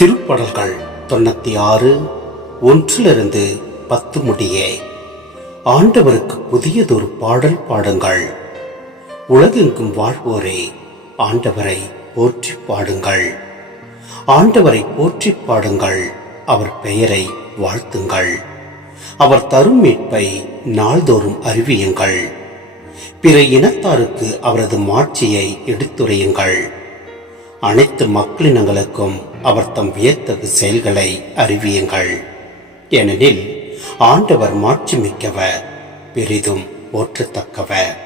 திருப்படல்கள் தொண்ணூத்தி ஆறு ஒன்றிலிருந்து பத்து முடியே. ஆண்டவருக்கு புதியதொரு பாடல் பாடுங்கள். உலகெங்கும் வாழ்வோரே ஆண்டவரை போற்றி பாடுங்கள். ஆண்டவரை போற்றி பாடுங்கள் அவர் பெயரை வாழ்த்துங்கள். அவர் தரும் மீட்பை நாள்தோறும் அறிவியுங்கள். பிற இனத்தாருக்கு அவரது மாட்சியை எடுத்துரையுங்கள். அனைத்து மக்களினங்களுக்கும் அவர் தம் வியத்தகு செயல்களை அறிவியுங்கள். ஏனெனில் ஆண்டவர் மாட்சிமிக்கவர் பெரிதும் போற்றத்தக்கவர்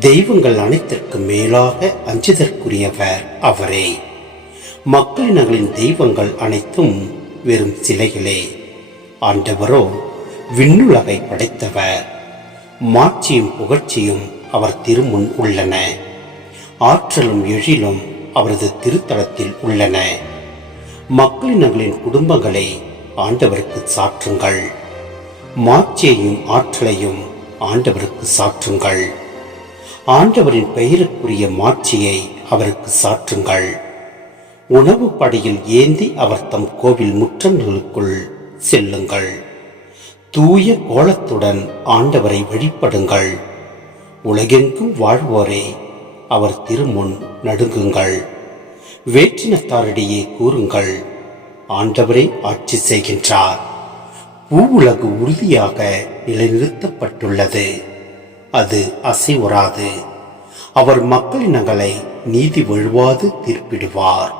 தெய்வங்கள் அனைத்திற்கு மேலாக அஞ்சுதற்குரியவர் அவரே. மக்களினங்களின் தெய்வங்கள் அனைத்தும் வெறும் சிலைகளே. ஆண்டவரோ விண்ணுலகை படைத்தவர். மாட்சியும் புகழ்ச்சியும் அவர் திருமுன் உள்ளன. ஆற்றலும் எழிலும் அவரது திருத்தலத்தில் உள்ளன. மக்களினங்களின் குடும்பங்களை ஆண்டவருக்கு சாற்றுங்கள். மாட்சியையும் ஆற்றலையும் ஆண்டவருக்கு சாற்றுங்கள். ஆண்டவரின் பெயருக்குரிய மாட்சியை அவருக்கு சாற்றுங்கள். உணவு படையில் ஏந்தி அவர் தம் கோவில் முற்றங்களுக்குள் செல்லுங்கள். தூய கோலத்துடன் ஆண்டவரை வழிபடுங்கள். உலகெங்கும் வாழ்வோரே அவர் திருமுன் நடுங்குங்கள். வேற்றினத்தாரிடையே கூறுங்கள். ஆண்டவரே ஆட்சி செய்கின்றார். பூவுலகு உறுதியாக நிலைநிறுத்தப்பட்டுள்ளது. அது அசைவுறாது. அவர் மக்களினங்களை நீதி வழுவாது தீர்ப்பிடுவார்.